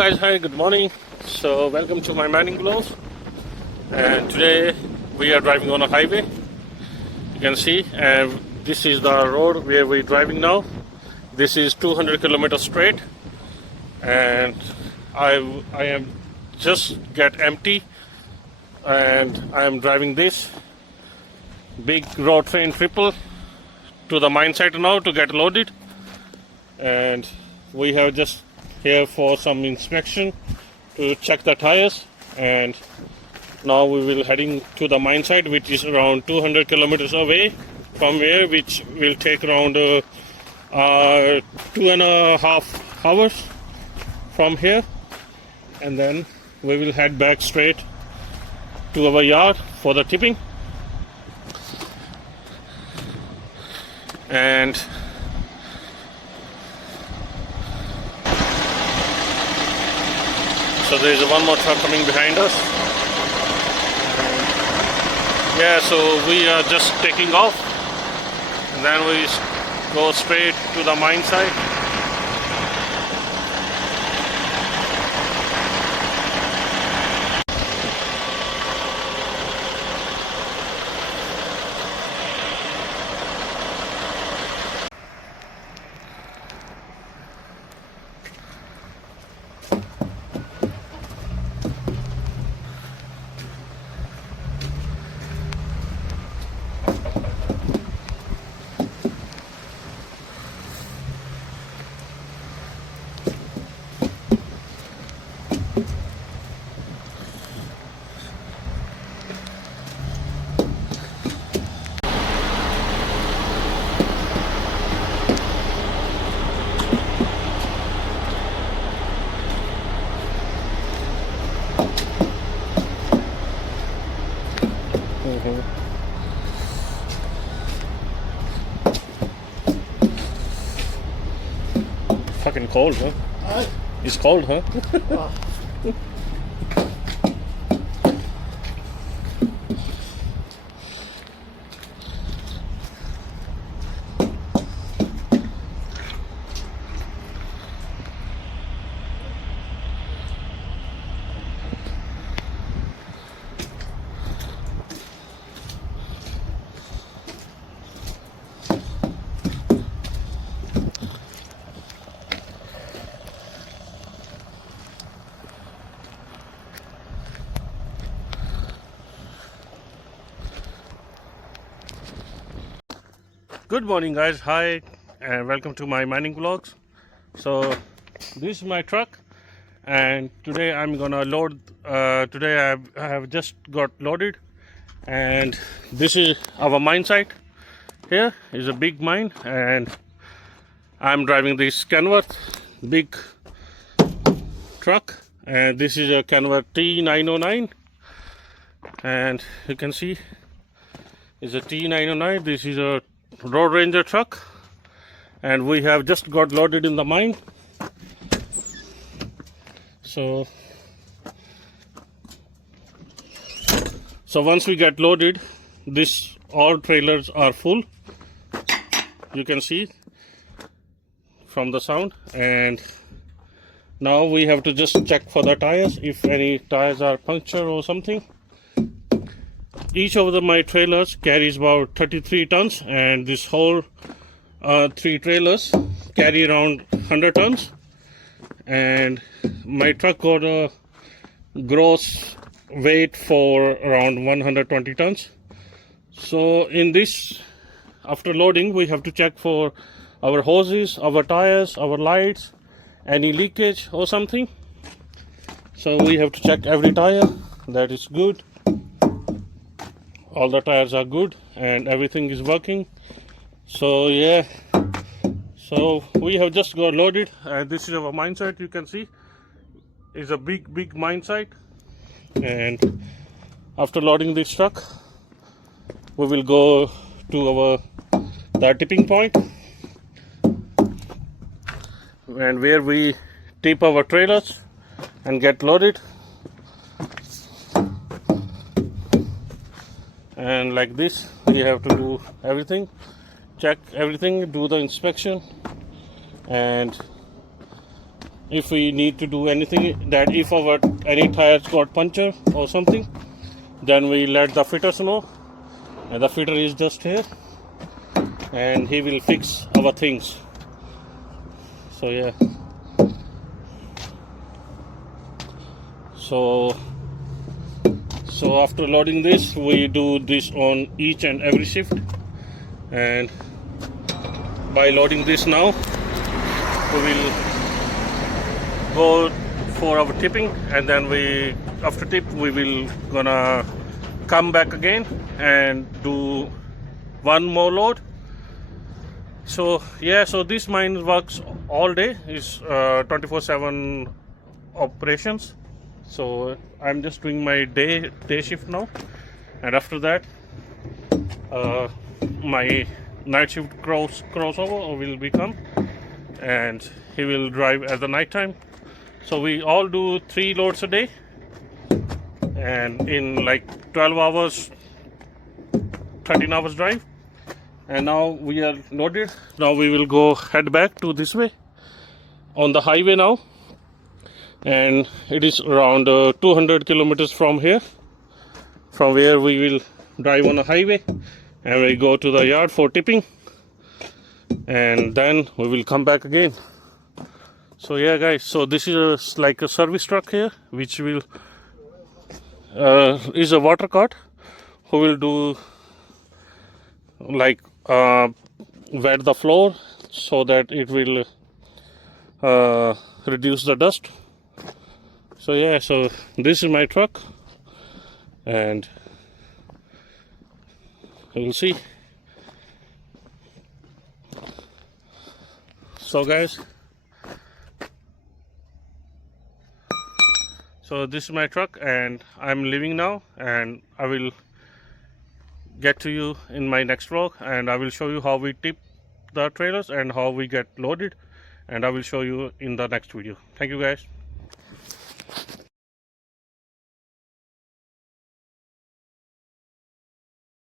Guys, hi, good morning. So welcome to my mining blogs, and today we are driving on a highway. You can see, and this is the road where we're driving now. This is 200 kilometers straight, and I am just get empty, and I am driving this big road train triple to the mine site now to get loaded, and we have just here for some inspection to check the tires, and now we will heading to the mine site, which is around 200 kilometers away from here, which will take around 2.5 hours from here, and then we will head back straight to our yard for the tipping. And so there is one more truck coming behind us. Yeah, so we are just taking off, and then we go straight to the mine site. Fucking cold, huh? It's cold, huh? Good morning, guys. Hi, and welcome to my mining vlogs. So this is my truck, and today I'm gonna load. Today I have just got loaded, and this is our mine site. Here is a big mine, and I'm driving this Canworth big truck, and this is a Canworth T909, and you can see it's a T909. This is a Road Ranger truck, and we have just got loaded in the mine. So once we get loaded, this all trailers are full, you can see from the sound. And now we have to just check for the tires, if any tires are punctured or something. Each of my trailers carries about 33 tons, and this whole 3 trailers carry around 100 tons, and my truck got a gross weight for around 120 tons. So in this, after loading, we have to check for our hoses, our tires, our lights, any leakage or something. So we have to check every tire that is good. All the tires are good and everything is working. So yeah, so we have just got loaded, and this is our mine site. You can see it's a big mine site, and after loading this truck, we will go to the tipping point, and where we tip our trailers and get loaded. And like this, we have to do everything, check everything, do the inspection, and if we need to do anything, that if our any tires got puncture or something, then we let the fitters know, and the fitter is just here and he will fix our things. So yeah, so after loading this, we do this on each and every shift, and by loading this now, we will go for our tipping, and then after tip we will gonna come back again and do one more load. So yeah, so this mine works all day, is 24/7 operations. So I'm just doing my day shift now, and after that my night shift crossover will become, and he will drive at the night time. So we all do 3 loads a day, and in like 12 hours, 13 hours drive. And now we are loaded. Now we will go head back to this way on the highway now, and it is around 200 kilometers from here, from where we will drive on a highway, and we go to the yard for tipping, and then we will come back again. So yeah guys, so this is like a service truck here, which will is a water cart, who will do like wet the floor so that it will reduce the dust. So yeah, so this is my truck, and we'll see. So guys, so this is my truck, and I'm leaving now, and I will get to you in my next vlog, and I will show you how we tip the trailers and how we get loaded, and I will show you in the next video. Thank you guys.